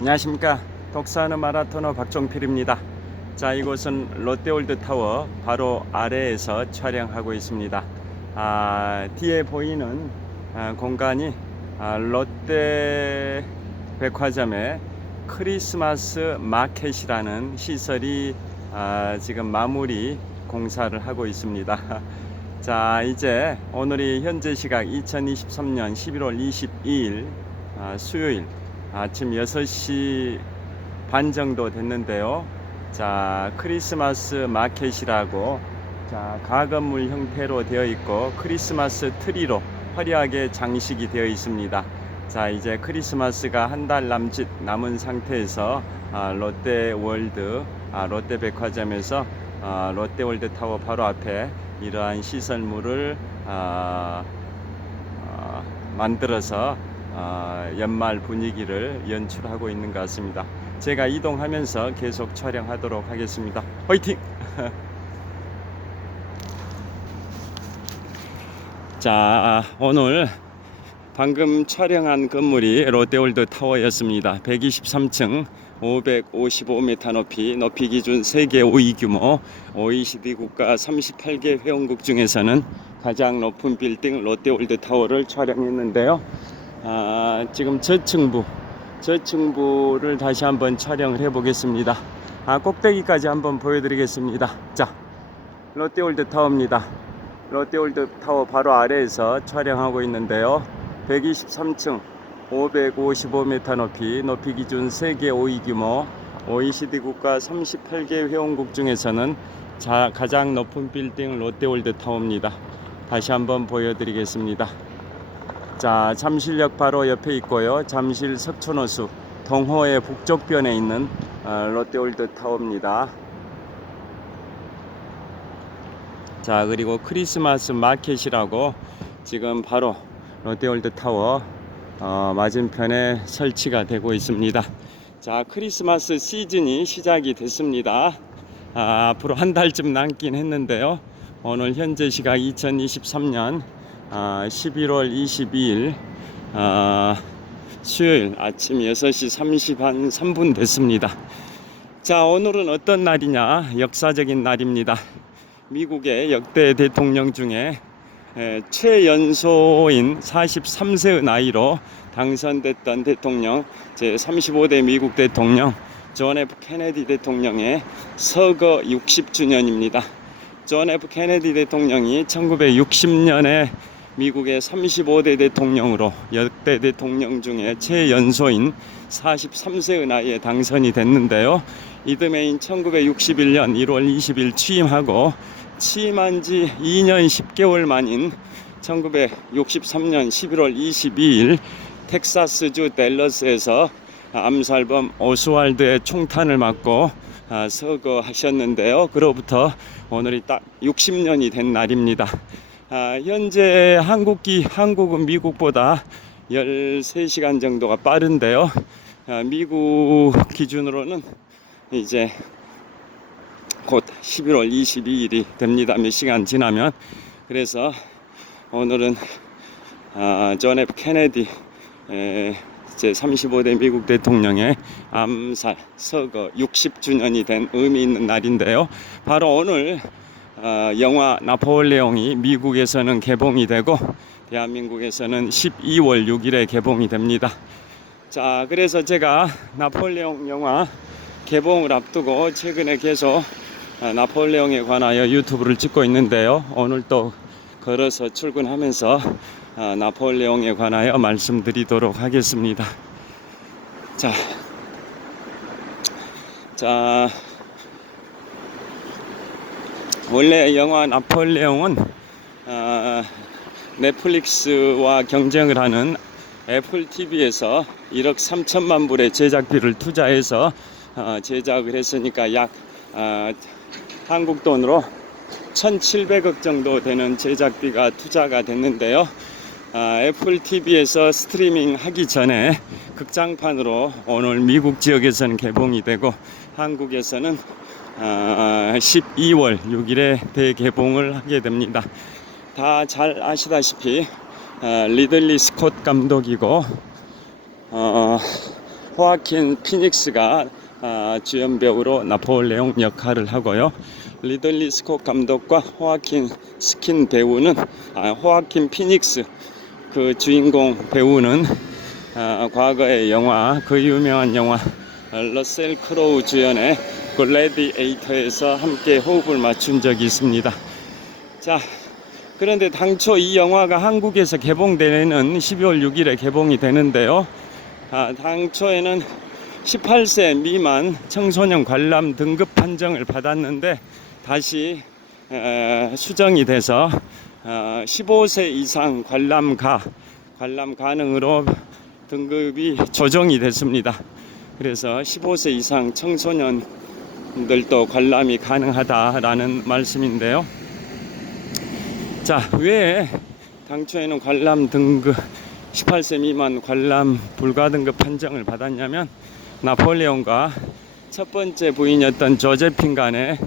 안녕하십니까. 독서하는 마라토너 박종필입니다. 자, 이곳은 롯데월드타워 바로 아래에서 촬영하고 있습니다. 뒤에 보이는 공간이 롯데백화점의 크리스마스 마켓이라는 시설이 지금 마무리 공사를 하고 있습니다. 자, 이제 오늘이 현재 시각 2023년 11월 22일 수요일 아침 6시 반 정도 됐는데요. 자, 크리스마스 마켓이라고 가건물 형태로 되어 있고 크리스마스 트리로 화려하게 장식이 되어 있습니다. 자, 이제 크리스마스가 한 달 남짓 남은 상태에서 롯데월드 롯데백화점에서 롯데월드타워 바로 앞에 이러한 시설물을 만들어서 연말 분위기를 연출하고 있는 것 같습니다. 제가 이동하면서 계속 촬영하도록 하겠습니다. 화이팅! 자, 오늘 방금 촬영한 건물이 롯데월드 타워였습니다. 123층 555m 높이 기준 세계 5위 규모 OECD 국가 38개 회원국 중에서는 가장 높은 빌딩 롯데월드 타워를 촬영했는데요. 지금 저층부를 다시 한번 촬영을 해 보겠습니다. 꼭대기까지 한번 보여드리겠습니다. 자, 롯데월드 타워입니다. 롯데월드 타워 바로 아래에서 촬영하고 있는데요. 123층 555m 높이 기준 세계 5위 규모 OECD 국가 38개 회원국 중에서는 가장 높은 빌딩 롯데월드 타워입니다. 다시 한번 보여드리겠습니다. 자, 잠실역 바로 옆에 있고요. 잠실 석촌호수 동호회 북쪽변에 있는 롯데월드 타워입니다. 자, 그리고 크리스마스 마켓이라고 지금 바로 롯데월드 타워 맞은편에 설치가 되고 있습니다. 자, 크리스마스 시즌이 시작이 됐습니다. 앞으로 한 달쯤 남긴 했는데요. 오늘 현재 시각 2023년 11월 22일 수요일 아침 6시 33분 됐습니다. 자, 오늘은 어떤 날이냐? 역사적인 날입니다. 미국의 역대 대통령 중에 최연소인 43세의 나이로 당선됐던 대통령 제35대 미국 대통령 존 F 케네디 대통령의 서거 60주년입니다. 존 F 케네디 대통령이 1960년에 미국의 35대 대통령으로 역대 대통령 중에 최연소인 43세의 나이에 당선이 됐는데요. 이듬해인 1961년 1월 20일 취임하고 취임한 지 2년 10개월 만인 1963년 11월 22일 텍사스주 댈러스에서 암살범 오스왈드의 총탄을 맞고 서거하셨는데요. 그로부터 오늘이 딱 60년이 된 날입니다. 현재 한국은 미국보다 13시간 정도가 빠른데요. 미국 기준으로는 이제 곧 11월 22일이 됩니다. 몇 시간 지나면. 그래서 오늘은 존 F 케네디 제35대 미국 대통령의 암살 서거 60주년이 된 의미 있는 날인데요. 바로 오늘 영화 나폴레옹이 미국에서는 개봉이 되고 대한민국에서는 12월 6일에 개봉이 됩니다. 자, 그래서 제가 나폴레옹 영화 개봉을 앞두고 최근에 계속 나폴레옹에 관하여 유튜브를 찍고 있는데요. 오늘 또 걸어서 출근하면서 나폴레옹에 관하여 말씀드리도록 하겠습니다. 자, 원래 영화 나폴레옹은 넷플릭스와 경쟁을 하는 애플 TV에서 1억 3천만 불의 제작비를 투자해서 제작을 했으니까 약 한국 돈으로 1,700억 정도 되는 제작비가 투자가 됐는데요. 애플 TV에서 스트리밍 하기 전에 극장판으로 오늘 미국 지역에서는 개봉이 되고 한국에서는 12월 6일에 대개봉을 하게 됩니다. 다 잘 아시다시피 리들리 스콧 감독이고 호아킨 피닉스가 주연 배우로 나폴레옹 역할을 하고요. 리들리 스콧 감독과 호아킨 스킨 배우는 호아킨 피닉스 그 주인공 배우는 과거의 영화 그 유명한 영화 러셀 크로우 주연의 글래디에이터에서 함께 호흡을 맞춘 적이 있습니다. 자, 그런데 당초 이 영화가 한국에서 개봉되는 12월 6일에 개봉이 되는데요. 당초에는 18세 미만 청소년 관람 등급 판정을 받았는데 다시 수정이 돼서 15세 이상 관람 가능으로 등급이 조정이 됐습니다. 그래서 15세 이상 청소년들도 관람이 가능하다라는 말씀인데요. 자, 왜 당초에는 관람 등급 18세 미만 관람 불가 등급 판정을 받았냐면 나폴레옹과 첫 번째 부인이었던 조제핀 간의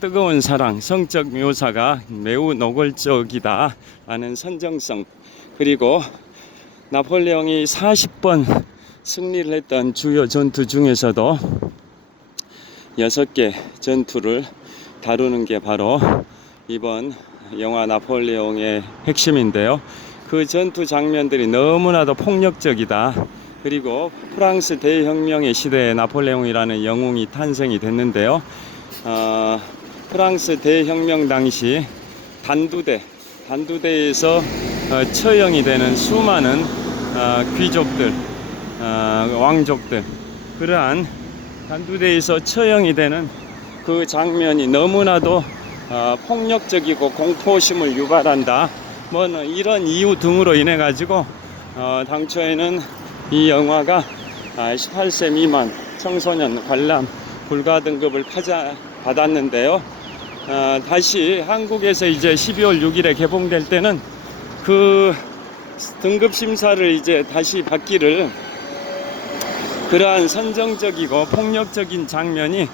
뜨거운 사랑, 성적 묘사가 매우 노골적이다 라는 선정성, 그리고 나폴레옹이 40번 승리를 했던 주요 전투 중에서도 6개 전투를 다루는 게 바로 이번 영화 나폴레옹의 핵심인데요. 그 전투 장면들이 너무나도 폭력적이다. 그리고 프랑스 대혁명의 시대에 나폴레옹이라는 영웅이 탄생이 됐는데요. 프랑스 대혁명 당시 단두대에서 처형이 되는 수많은 귀족들, 왕족들, 그러한 단두대에서 처형이 되는 그 장면이 너무나도 폭력적이고 공포심을 유발한다. 뭐 이런 이유 등으로 인해 가지고 당초에는 이 영화가 18세 미만 청소년 관람 불가 등급을 받았는데요. 다시 한국에서 이제 12월 6일에 개봉될 때는 그 등급 심사를 이제 다시 받기를, 그러한 선정적이고 폭력적인 장면이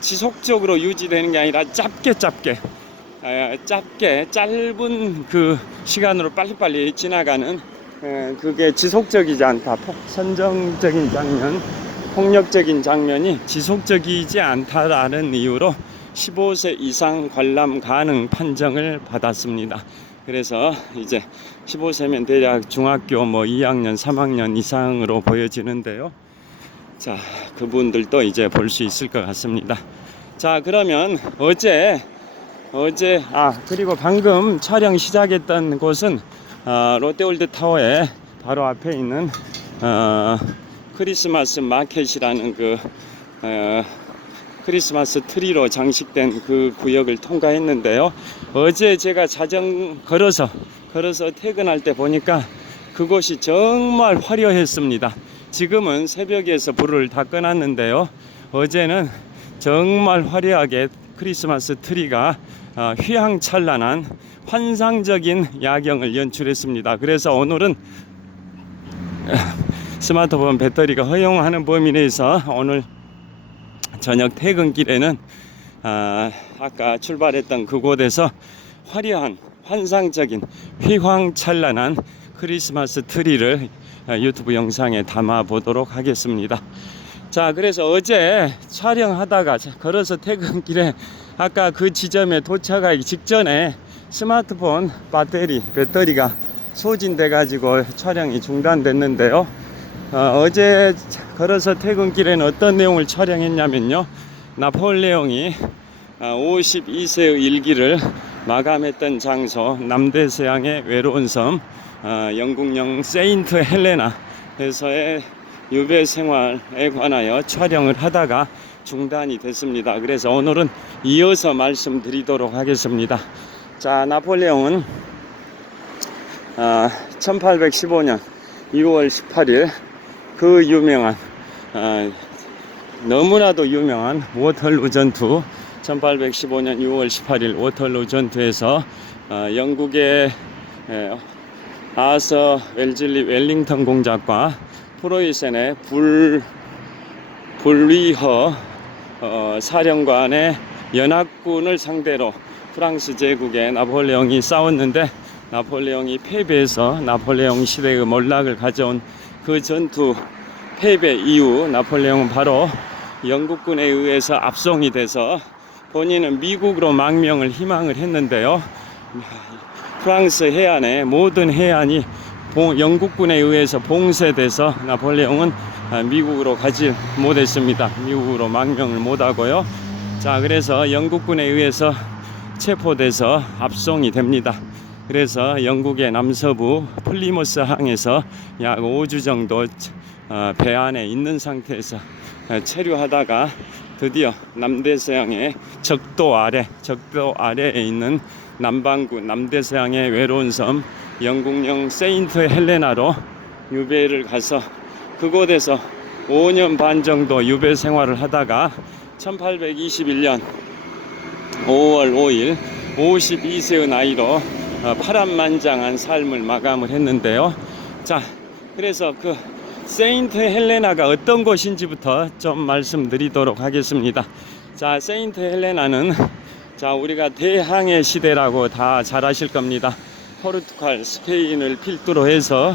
지속적으로 유지되는 게 아니라 짧은 그 시간으로 빨리빨리 지나가는, 그게 지속적이지 않다. 선정적인 장면, 폭력적인 장면이 지속적이지 않다라는 이유로 15세 이상 관람 가능 판정을 받았습니다. 그래서 이제 15세면 대략 중학교 2학년, 3학년 이상으로 보여지는데요. 자, 그분들도 이제 볼 수 있을 것 같습니다. 자, 그러면 그리고 방금 촬영 시작했던 곳은 롯데월드 타워의 바로 앞에 있는 크리스마스 마켓이라는 그 크리스마스 트리로 장식된 그 구역을 통과했는데요. 어제 제가 걸어서 퇴근할 때 보니까 그곳이 정말 화려했습니다. 지금은 새벽에서 불을 다 꺼놨는데요. 어제는 정말 화려하게 크리스마스 트리가 휘황찬란한 환상적인 야경을 연출했습니다. 그래서 오늘은 스마트폰 배터리가 허용하는 범위 내에서 오늘 저녁 퇴근길에는 아까 출발했던 그곳에서 화려한 환상적인 휘황찬란한 크리스마스 트리를 유튜브 영상에 담아 보도록 하겠습니다. 자, 그래서 어제 촬영하다가 걸어서 퇴근길에 아까 그 지점에 도착하기 직전에 스마트폰 배터리가 소진돼 가지고 촬영이 중단됐는데요. 어제 걸어서 퇴근길에는 어떤 내용을 촬영했냐면요, 나폴레옹이 52세의 일기를 마감했던 장소 남대서양의 외로운 섬, 영국령 세인트 헬레나에서의 유배 생활에 관하여 촬영을 하다가 중단이 됐습니다. 그래서 오늘은 이어서 말씀드리도록 하겠습니다. 자, 나폴레옹은 1815년 2월 18일 그 유명한 너무나도 유명한 워털루 전투, 1815년 6월 18일 워털루 전투에서 영국의 아서 웰즐리 웰링턴 공작과 프로이센의 불위허 사령관의 연합군을 상대로 프랑스 제국의 나폴레옹이 싸웠는데 나폴레옹이 패배해서 나폴레옹 시대의 몰락을 가져온 그 전투 패배 이후 나폴레옹은 바로 영국군에 의해서 압송이 돼서 본인은 미국으로 망명을 희망을 했는데요. 프랑스 해안의 모든 해안이 영국군에 의해서 봉쇄돼서 나폴레옹은 미국으로 가지 못했습니다. 미국으로 망명을 못하고요. 자, 그래서 영국군에 의해서 체포돼서 압송이 됩니다. 그래서 영국의 남서부 플리모스 항에서 약 5주 정도 배 안에 있는 상태에서 체류하다가 드디어 남대서양의 적도 아래에 있는 남반구 남대서양의 외로운 섬 영국령 세인트 헬레나로 유배를 가서 그곳에서 5년 반 정도 유배 생활을 하다가 1821년 5월 5일 52세의 나이로 파란만장한 삶을 마감을 했는데요. 자, 그래서 그 세인트 헬레나가 어떤 곳인지부터 좀 말씀드리도록 하겠습니다. 자, 세인트 헬레나는 자, 우리가 대항해 시대라고 다 잘 아실 겁니다. 포르투갈, 스페인을 필두로 해서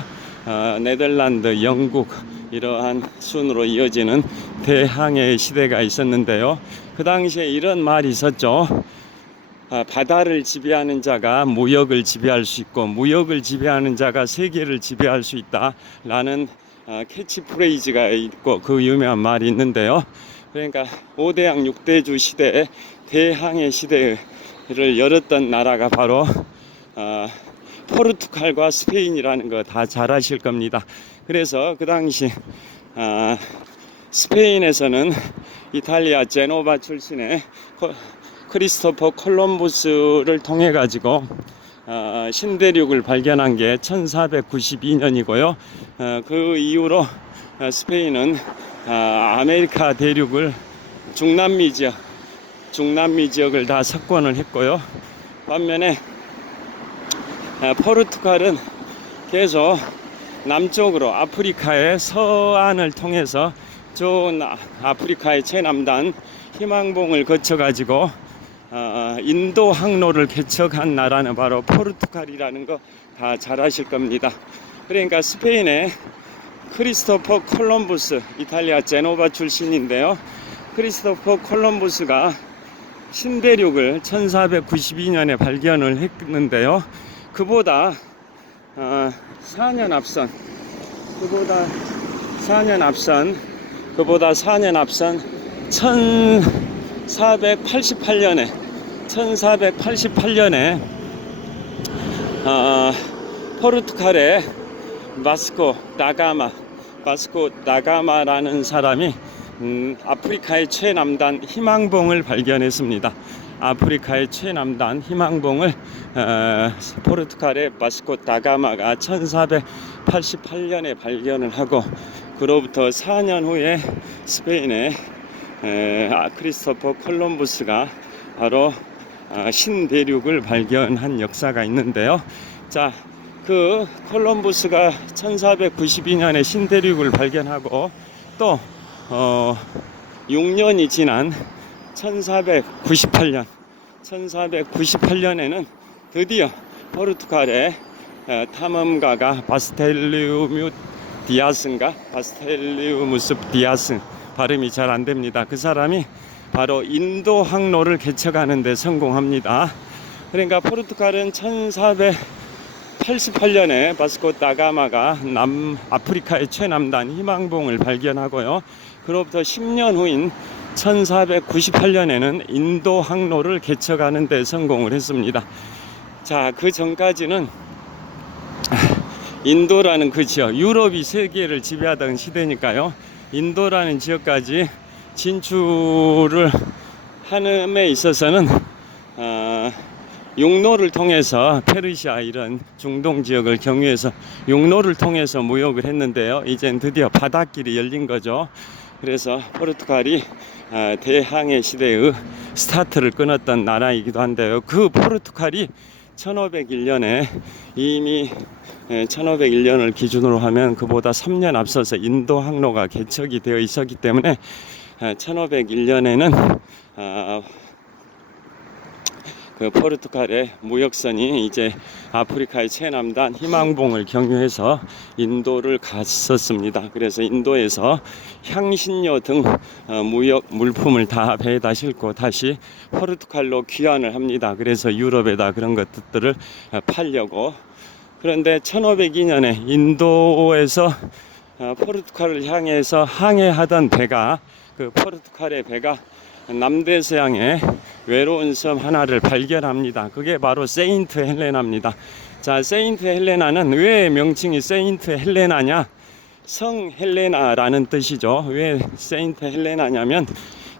네덜란드, 영국 이러한 순으로 이어지는 대항해 시대가 있었는데요. 그 당시에 이런 말이 있었죠. 바다를 지배하는 자가 무역을 지배할 수 있고 무역을 지배하는 자가 세계를 지배할 수 있다라는 캐치프레이즈가 있고 그 유명한 말이 있는데요. 그러니까 5대양 6대주 시대에 대항해 시대를 열었던 나라가 바로 포르투갈과 스페인이라는 거 다 잘 아실 겁니다. 그래서 그 당시 스페인에서는 이탈리아 제노바 출신의 크리스토퍼 콜럼부스를 통해 가지고 신대륙을 발견한 게 1492년이고요. 그 이후로 스페인은 아메리카 대륙을 중남미 지역을 다 석권을 했고요. 반면에 포르투갈은 계속 남쪽으로 아프리카의 서안을 통해서 좋은 아프리카의 최남단 희망봉을 거쳐 가지고 인도 항로를 개척한 나라는 바로 포르투갈이라는 거 다 잘 아실 겁니다. 그러니까 스페인의 크리스토퍼 콜럼부스, 이탈리아 제노바 출신인데요. 크리스토퍼 콜럼부스가 신대륙을 1492년에 발견을 했는데요. 그보다 4년 앞선 1488년에 포르투갈의 바스코 다가마라는 사람이 아프리카의 최남단 희망봉을 발견했습니다. 아프리카의 최남단 희망봉을 포르투갈의 바스코 다가마가 1488년에 발견을 하고 그로부터 4년 후에 스페인의 크리스토퍼 콜럼부스가 바로 신대륙을 발견한 역사가 있는데요. 자, 그 콜럼부스가 1492년에 신대륙을 발견하고 또 6년이 지난 1498년에는 드디어 포르투갈의 탐험가가 바스텔리우무스 디아스 발음이 잘 안 됩니다. 그 사람이 바로 인도 항로를 개척하는 데 성공합니다. 그러니까 포르투갈은 1488년에 바스코 다가마가 아프리카의 최남단 희망봉을 발견하고요. 그로부터 10년 후인 1498년에는 인도 항로를 개척하는 데 성공을 했습니다. 자, 그 전까지는 인도라는 그 지역, 유럽이 세계를 지배하던 시대니까요. 인도라는 지역까지 진출을 하는 데 있어서는 육로를 통해서 페르시아 이런 중동 지역을 경유해서 육로를 통해서 무역을 했는데요. 이젠 드디어 바닷길이 열린 거죠. 그래서 포르투갈이 대항해 시대의 스타트를 끊었던 나라이기도 한데요. 그 포르투갈이 1501년에 이미 1501년을 기준으로 하면 그보다 3년 앞서서 인도 항로가 개척이 되어 있었기 때문에 1501년에는 그 포르투갈의 무역선이 이제 아프리카의 최남단 희망봉을 경유해서 인도를 갔었습니다. 그래서 인도에서 향신료 등 무역 물품을 다 배에다 싣고 다시 포르투갈로 귀환을 합니다. 그래서 유럽에다 그런 것들을 팔려고. 그런데 1502년에 인도에서 포르투갈을 향해서 항해하던 배가, 그 포르투갈의 배가 남대서양에 외로운 섬 하나를 발견합니다. 그게 바로 세인트 헬레나입니다. 자, 세인트 헬레나는 왜 명칭이 세인트 헬레나냐? 성 헬레나라는 뜻이죠. 왜 세인트 헬레나냐면,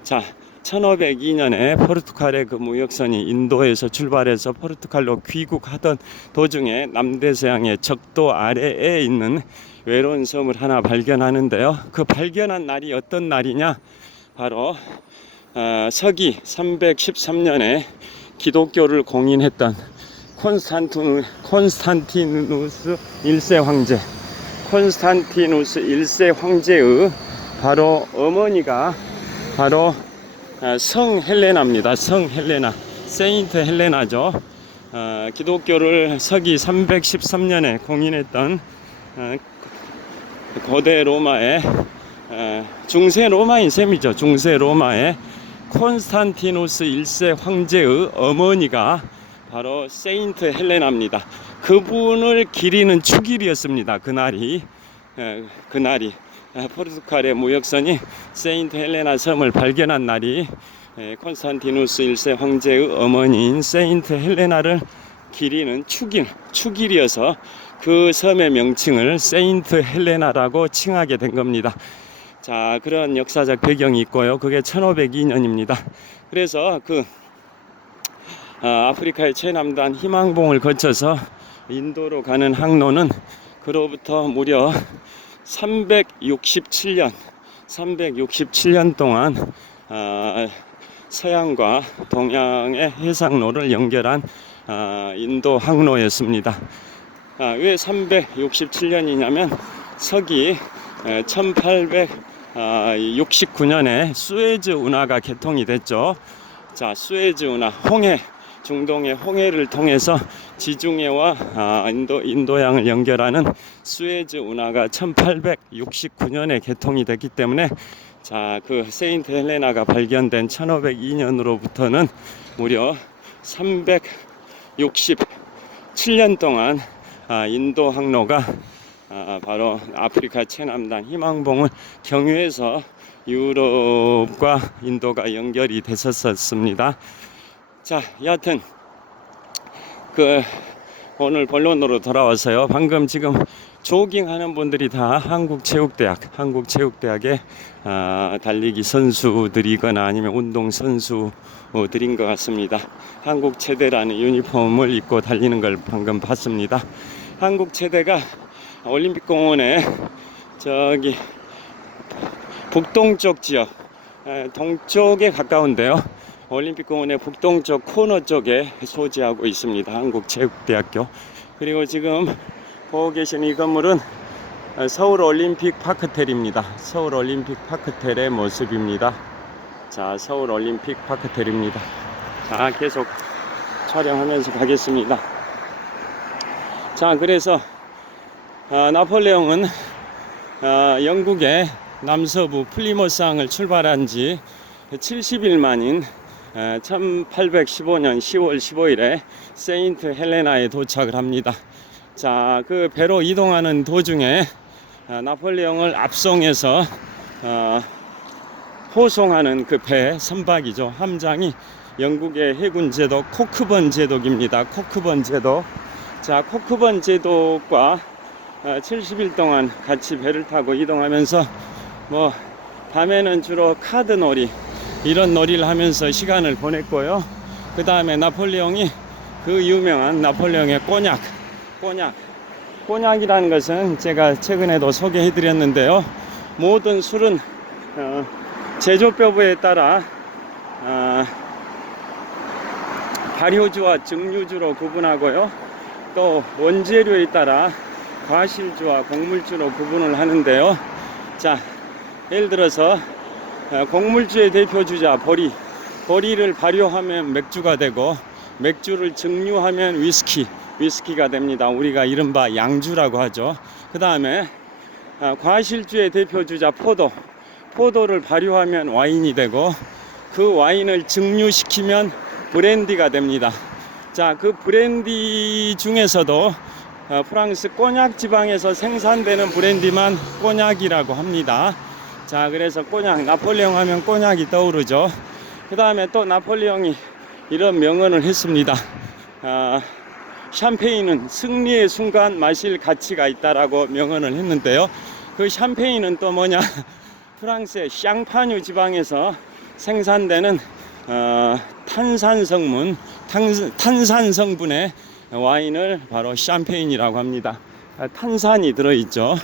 자, 1502년에 포르투갈의 그 무역선이 인도에서 출발해서 포르투갈로 귀국하던 도중에 남대서양의 적도 아래에 있는 외로운 섬을 하나 발견하는데요. 그 발견한 날이 어떤 날이냐? 바로 서기 313년에 기독교를 공인했던 콘스탄티누스 1세 황제, 콘스탄티누스 1세 황제의 바로 어머니가 바로 성 헬레나입니다. 성 헬레나, 세인트 헬레나죠. 기독교를 서기 313년에 공인했던 고대 로마의 중세 로마인 셈이죠. 중세 로마의 콘스탄티누스 1세 황제의 어머니가 바로 세인트 헬레나입니다. 그분을 기리는 축일이었습니다. 그날이 포르투갈의 무역선이 세인트 헬레나 섬을 발견한 날이 콘스탄티누스 1세 황제의 어머니인 세인트 헬레나를 기리는 축일이어서 그 섬의 명칭을 세인트 헬레나라고 칭하게 된 겁니다. 자, 그런 역사적 배경이 있고요. 그게 1502년입니다. 그래서 아프리카의 최남단 희망봉을 거쳐서 인도로 가는 항로는 그로부터 무려 367년 동안 서양과 동양의 해상로를 연결한 인도 항로였습니다. 왜 367년이냐면 서기 1869년에 수에즈 운하가 개통이 됐죠. 자, 수에즈 운하, 중동의 홍해를 통해서 지중해와 인도양을 연결하는 수에즈 운하가 1869년에 개통이 됐기 때문에, 자, 그 세인트 헬레나가 발견된 1502년으로부터는 무려 367년 동안 인도 항로가 바로 아프리카 최남단 희망봉을 경유해서 유럽과 인도가 연결이 됐었습니다. 자, 여하튼 오늘 본론으로 돌아와서요. 방금 지금 조깅하는 분들이 다 한국체육대학의 달리기 선수들이거나 아니면 운동 선수들인 것 같습니다. 한국체대라는 유니폼을 입고 달리는 걸 방금 봤습니다. 한국체대가 올림픽공원에 저기 북동쪽 지역, 동쪽에 가까운데요. 올림픽공원의 북동쪽 코너 쪽에 소지하고 있습니다. 한국체육대학교. 그리고 지금 보고 계신 이 건물은 서울올림픽 파크텔입니다. 서울올림픽 파크텔의 모습입니다. 자, 서울올림픽 파크텔입니다. 자, 계속 촬영하면서 가겠습니다. 자, 그래서 나폴레옹은 영국의 남서부 플리머스항을 출발한 지 70일 만인 1815년 10월 15일에 세인트 헬레나에 도착을 합니다. 자, 그 배로 이동하는 도중에 나폴레옹을 압송해서 호송하는 그 배 선박이죠. 함장이 영국의 해군 제도 코크번 제독입니다. 코크번 제독. 자, 코크번 제독과 70일 동안 같이 배를 타고 이동하면서 밤에는 주로 카드놀이, 이런 놀이를 하면서 시간을 보냈고요. 그 다음에 나폴레옹이 그 유명한 나폴레옹의 꼬냑이라는 것은 제가 최근에도 소개해 드렸는데요. 모든 술은 제조법에 따라 발효주와 증류주로 구분하고요. 또 원재료에 따라 과실주와 곡물주로 구분을 하는데요. 자, 예를 들어서 곡물주의 대표주자 보리를 발효하면 맥주가 되고, 맥주를 증류하면 위스키가 됩니다. 우리가 이른바 양주라고 하죠. 그 다음에 과실주의 대표주자 포도를 발효하면 와인이 되고, 그 와인을 증류시키면 브랜디가 됩니다. 자, 그 브랜디 중에서도 프랑스 꼬냑 지방에서 생산되는 브랜디만 꼬냑이라고 합니다. 자, 그래서 꼬냑, 나폴레옹 하면 꼬냑이 떠오르죠. 그 다음에 또 나폴레옹이 이런 명언을 했습니다. 샴페인은 승리의 순간 마실 가치가 있다라고 명언을 했는데요. 그 샴페인은 또 뭐냐? 프랑스의 샹파뉴 지방에서 생산되는 탄산 성분의 와인을 바로 샴페인이라고 합니다. 탄산이 들어있죠.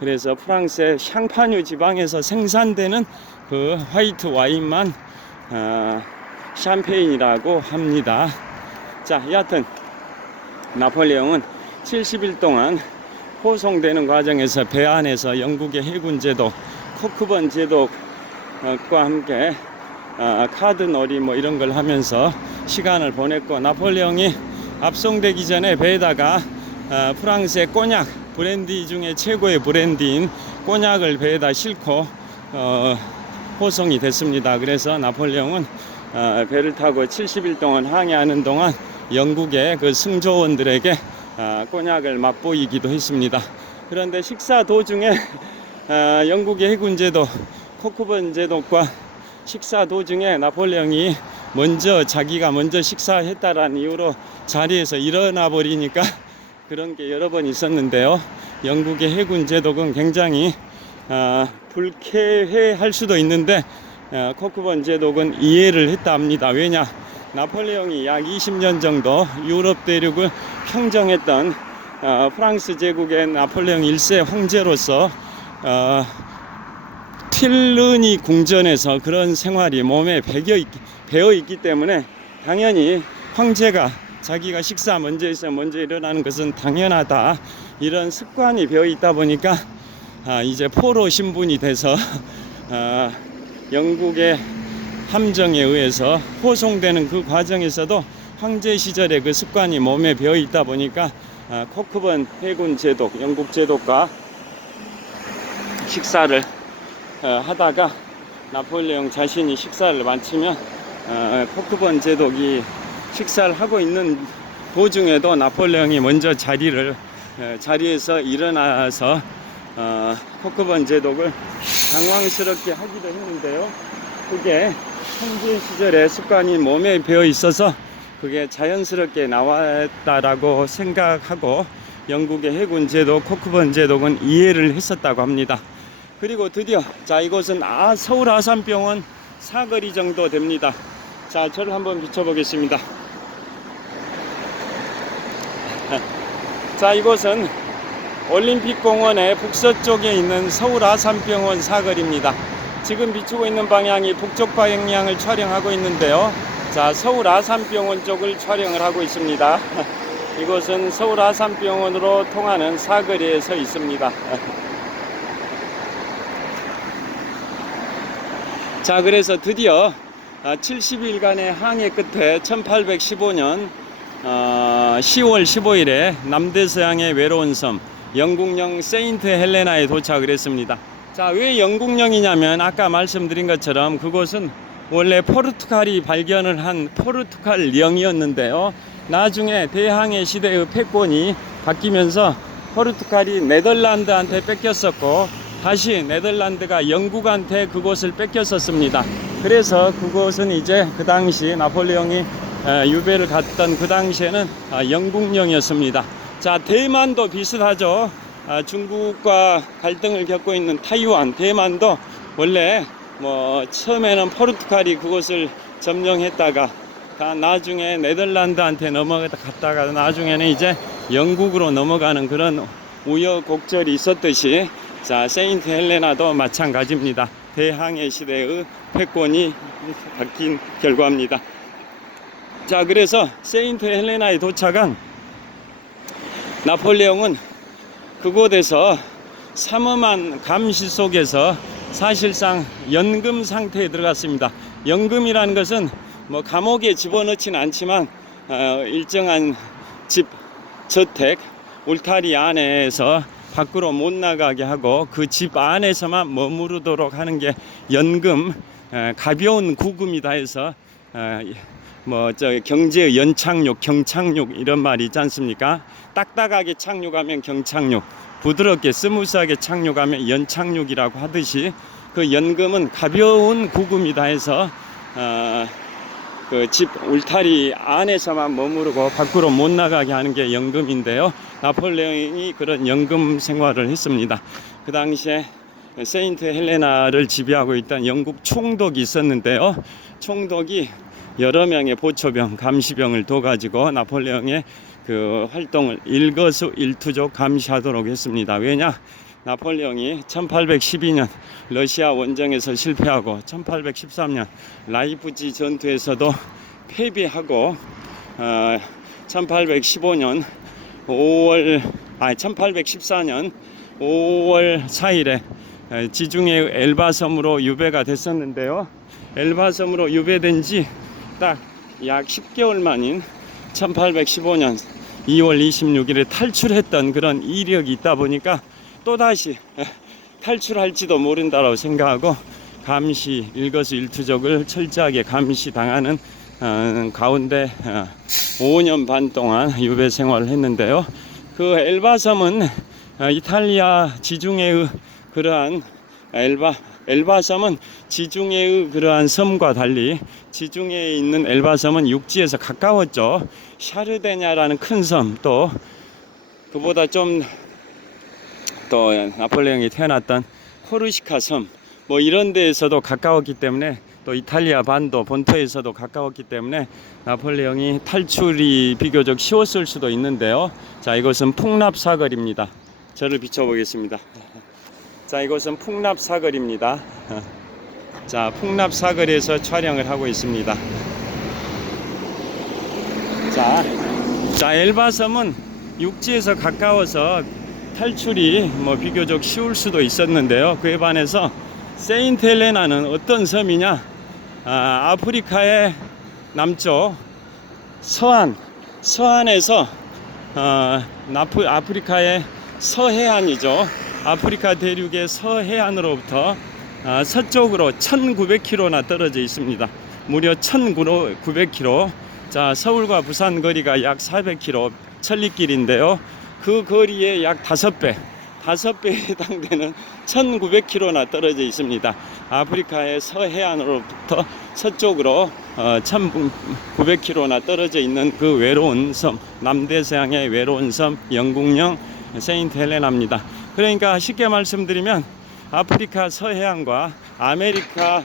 그래서 프랑스의 샹파뉴 지방에서 생산되는 그 화이트 와인만 샴페인이라고 합니다. 자, 여하튼 나폴레옹은 70일 동안 호송되는 과정에서 배 안에서 영국의 해군 제독 코크번 제독과 함께 카드놀이 뭐 이런 걸 하면서 시간을 보냈고, 나폴레옹이 압송되기 전에 배에다가 프랑스의 꼬냑, 브랜디 중에 최고의 브랜디인 꼬냑을 배에다 싣고 호송이 됐습니다. 그래서 나폴레옹은 배를 타고 70일 동안 항해하는 동안 영국의 그 승조원들에게 꼬냑을 맛보이기도 했습니다. 그런데 식사 도중에 영국의 해군 제독 코크번 제독과 식사 도중에 나폴레옹이 자기가 먼저 식사했다라는 이유로 자리에서 일어나 버리니까 그런 게 여러 번 있었는데요. 영국의 해군 제독은 굉장히 불쾌해할 수도 있는데 코크번 제독은 이해를 했다 합니다. 왜냐? 나폴레옹이 약 20년 정도 유럽 대륙을 평정했던 프랑스 제국의 나폴레옹 1세 황제로서 틸르니 궁전에서 그런 생활이 몸에 배어 있기 때문에 당연히 황제가 자기가 식사 먼저 해서 먼저 일어나는 것은 당연하다, 이런 습관이 배어 있다 보니까 이제 포로 신분이 돼서 영국의 함정에 의해서 호송되는 그 과정에서도 황제 시절의 그 습관이 몸에 배어 있다 보니까 코크번 해군 제독, 영국 제독과 식사를 하다가 나폴레옹 자신이 식사를 마치면 코크번 제독이 식사를 하고 있는 도중에도 나폴레옹이 먼저 자리에서 일어나서 코크번 제독을 당황스럽게 하기도 했는데요. 그게 황제 시절의 습관이 몸에 배어 있어서 그게 자연스럽게 나왔다라고 생각하고 영국의 해군 제독 코크번 제독은 이해를 했었다고 합니다. 그리고 드디어 이곳은 서울 아산병원 사거리 정도 됩니다. 자, 저를 한번 비춰보겠습니다. 자, 이곳은 올림픽공원의 북서쪽에 있는 서울 아산병원 사거리입니다. 지금 비추고 있는 방향이 북쪽 방향을 촬영하고 있는데요. 자, 서울 아산병원 쪽을 촬영을 하고 있습니다. 이곳은 서울 아산병원으로 통하는 사거리에 서 있습니다. 자, 그래서 드디어 70일간의 항해 끝에 1815년 10월 15일에 남대서양의 외로운 섬 영국령 세인트 헬레나에 도착을 했습니다. 자, 왜 영국령이냐면 아까 말씀드린 것처럼 그곳은 원래 포르투갈이 발견을 한 포르투갈령이었는데요. 나중에 대항해 시대의 패권이 바뀌면서 포르투갈이 네덜란드한테 뺏겼었고, 다시 네덜란드가 영국한테 그곳을 뺏겼었습니다. 그래서 그곳은 이제 그 당시 나폴레옹이 유배를 갔던 그 당시에는 영국령이었습니다. 자, 대만도 비슷하죠. 중국과 갈등을 겪고 있는 타이완, 대만도 원래 처음에는 포르투갈이 그곳을 점령했다가 나중에 네덜란드한테 넘어갔다가 나중에는 이제 영국으로 넘어가는 그런 우여곡절이 있었듯이, 자, 세인트 헬레나도 마찬가지입니다. 대항해 시대의 패권이 바뀐 결과입니다. 자, 그래서 세인트 헬레나에 도착한 나폴레옹은 그곳에서 삼엄한 감시 속에서 사실상 연금 상태에 들어갔습니다. 연금이라는 것은 감옥에 집어넣지는 않지만 일정한 집, 저택, 울타리 안에서 밖으로 못 나가게 하고 그 집 안에서만 머무르도록 하는 게 연금, 가벼운 구금이다 해서 경제의 연착륙, 경착륙 이런 말이 있지 않습니까? 딱딱하게 착륙하면 경착륙, 부드럽게 스무스하게 착륙하면 연착륙이라고 하듯이 그 연금은 가벼운 구금이다 해서 그 집 울타리 안에서만 머무르고 밖으로 못 나가게 하는 게 연금인데요. 나폴레옹이 그런 연금 생활을 했습니다. 그 당시에 세인트 헬레나를 지배하고 있던 영국 총독이 있었는데요. 총독이 여러 명의 보초병, 감시병을 둬가지고 나폴레옹의 그 활동을 일거수일투족 감시하도록 했습니다. 왜냐? 나폴레옹이 1812년 러시아 원정에서 실패하고 1813년 라이프치 전투에서도 패배하고 1814년 5월 4일에 지중해 엘바섬으로 유배가 됐었는데요. 엘바섬으로 유배된 지 딱 약 10개월 만인 1815년 2월 26일에 탈출했던 그런 이력이 있다 보니까 또다시 탈출할지도 모른다고 생각하고 감시, 일거수일투족을 철저하게 감시당하는 가운데 5년 반 동안 유배 생활을 했는데요. 그 엘바섬은 이탈리아 지중해의 그러한 엘바섬은 지중해의 그러한 섬과 달리 지중해에 있는 엘바섬은 육지에서 가까웠죠. 샤르데냐라는 큰 섬, 또 그보다 또 나폴레옹이 태어났던 코르시카 섬, 뭐 이런 데에서도 가까웠기 때문에, 또 이탈리아 반도 본토에서도 가까웠기 때문에 나폴레옹이 탈출이 비교적 쉬웠을 수도 있는데요. 자, 이것은 풍납사거리입니다. 저를 비춰보겠습니다. 자, 이곳은 풍납사거리입니다. 자, 풍납사거리에서 촬영을 하고 있습니다. 자, 엘바섬은 육지에서 가까워서 탈출이 비교적 쉬울 수도 있었는데요. 그에 반해서 세인트 헬레나는 어떤 섬이냐? 아프리카의 남쪽 서안에서 아프리카의 서해안이죠. 아프리카 대륙의 서해안으로부터 서쪽으로 1900km나 떨어져 있습니다. 무려 1900km. 자, 서울과 부산 거리가 약 400km 천리길인데요. 그 거리의 약 5배에 해당되는 1900km나 떨어져 있습니다. 아프리카의 서해안으로부터 서쪽으로 1900km나 떨어져 있는 그 외로운 섬, 남대서양의 외로운 섬, 영국령 세인트 헬레나입니다. 그러니까 쉽게 말씀드리면 아프리카 서해안과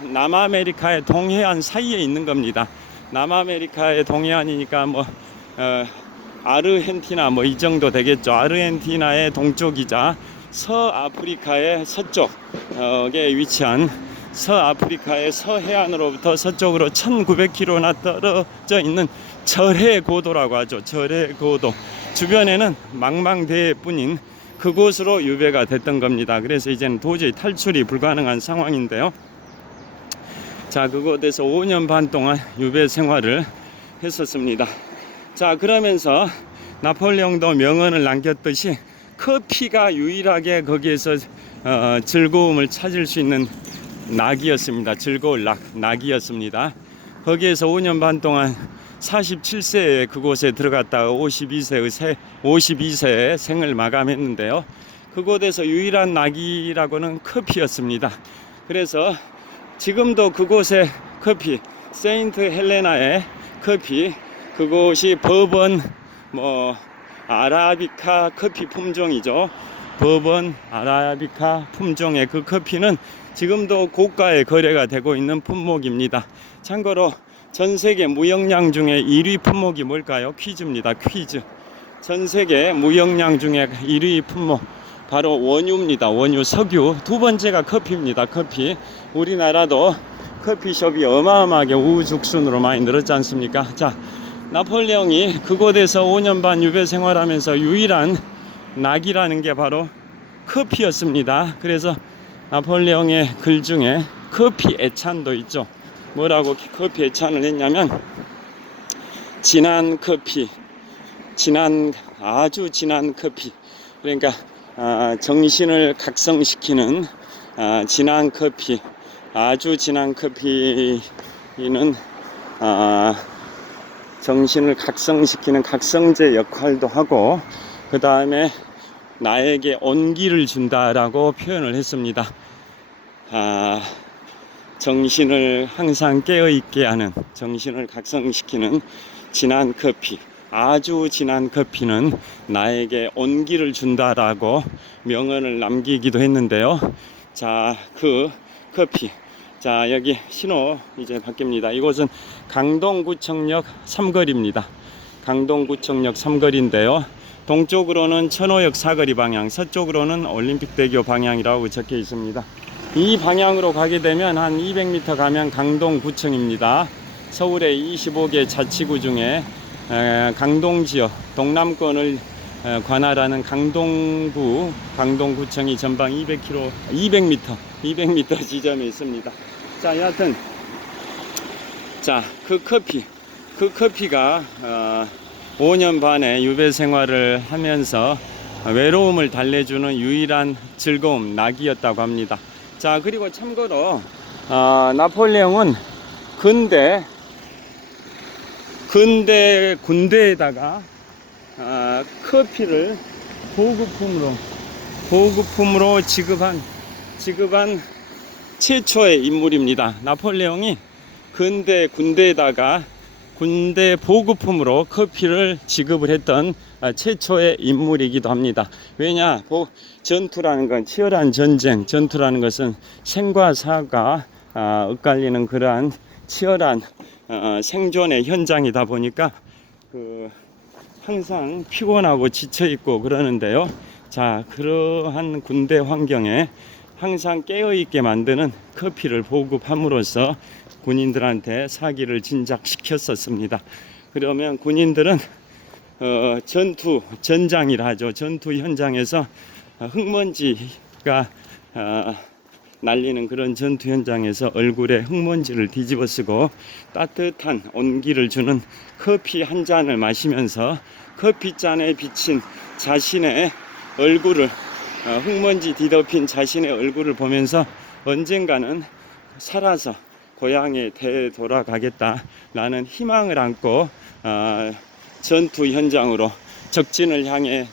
남아메리카의 동해안 사이에 있는 겁니다. 남아메리카의 동해안이니까 아르헨티나 이 정도 되겠죠. 아르헨티나의 동쪽이자 서아프리카의 서쪽에 위치한 서아프리카의 서해안으로부터 서쪽으로 1900km나 떨어져 있는 절해고도라고 하죠. 절해고도. 주변에는 망망대해뿐인 그곳으로 유배가 됐던 겁니다. 그래서 이제는 도저히 탈출이 불가능한 상황인데요. 자, 그곳에서 5년 반 동안 유배 생활을 했었습니다. 자, 그러면서 나폴레옹도 명언을 남겼듯이 커피가 유일하게 거기에서 즐거움을 찾을 수 있는 낙이었습니다. 즐거울 낙이었습니다. 거기에서 5년 반 동안 47세에 그곳에 들어갔다가 52세의 생을 마감했는데요. 그곳에서 유일한 낙이라고는 커피였습니다. 그래서 지금도 그곳의 커피, 세인트 헬레나의 커피, 그곳이 버번 아라비카 커피 품종이죠. 버번 아라비카 품종의 그 커피는 지금도 고가에 거래가 되고 있는 품목입니다. 참고로 전 세계 무역량 중에 1위 품목이 뭘까요? 퀴즈입니다. 퀴즈. 전 세계 무역량 중에 1위 품목 바로 원유입니다. 원유, 석유. 두 번째가 커피입니다. 커피. 우리나라도 커피숍이 어마어마하게 우후죽순으로 많이 늘었지 않습니까? 자, 나폴레옹이 그곳에서 5년 반 유배 생활하면서 유일한 낙이라는 게 바로 커피였습니다. 그래서 나폴레옹의 글 중에 커피 애찬도 있죠. 뭐라고 커피 애찬을 했냐면, 진한 커피, 아주 진한 커피. 그러니까 정신을 각성시키는 진한 커피, 아주 진한 커피는 정신을 각성시키는 각성제 역할도 하고, 그 다음에 나에게 온기를 준다라고 표현을 했습니다. 정신을 항상 깨어있게 하는, 정신을 각성시키는 진한 커피, 아주 진한 커피는 나에게 온기를 준다라고 명언을 남기기도 했는데요. 자, 그 커피. 자, 여기 신호 이제 바뀝니다. 이곳은 강동구청역 3거리입니다. 강동구청역 3거리인데요. 동쪽으로는 천호역 사거리 방향, 서쪽으로는 올림픽대교 방향이라고 적혀 있습니다. 이 방향으로 가게 되면 한 200m 가면 강동구청입니다. 서울의 25개 자치구 중에 강동지역, 동남권을 관할하는 강동구청이 전방 200m 지점에 있습니다. 자, 여하튼, 자, 그 커피가 5년 반의 유배 생활을 하면서 외로움을 달래주는 유일한 즐거움, 낙이었다고 합니다. 자, 그리고 참고로 나폴레옹은 군대에다가 커피를 보급품으로 지급한 최초의 인물입니다. 나폴레옹이 군대에다가 군대 보급품으로 커피를 지급을 했던 최초의 인물이기도 합니다. 왜냐, 전투라는 건 치열한 전쟁, 전투라는 것은 생과 사가 엇갈리는 그러한 치열한 생존의 현장이다 보니까 항상 피곤하고 지쳐 있고 그러는데요. 자, 그러한 군대 환경에 항상 깨어 있게 만드는 커피를 보급함으로써 군인들한테 사기를 진작시켰었습니다. 그러면 군인들은 전장이라 하죠. 전투 현장에서 흙먼지가 날리는 그런 전투 현장에서 얼굴에 흙먼지를 뒤집어 쓰고 따뜻한 온기를 주는 커피 한 잔을 마시면서 커피잔에 비친 자신의 얼굴을, 흙먼지 뒤덮인 자신의 얼굴을 보면서 언젠가는 살아서 고향에 되돌아가겠다라는 희망을 안고 전투 현장으로 적진을 향해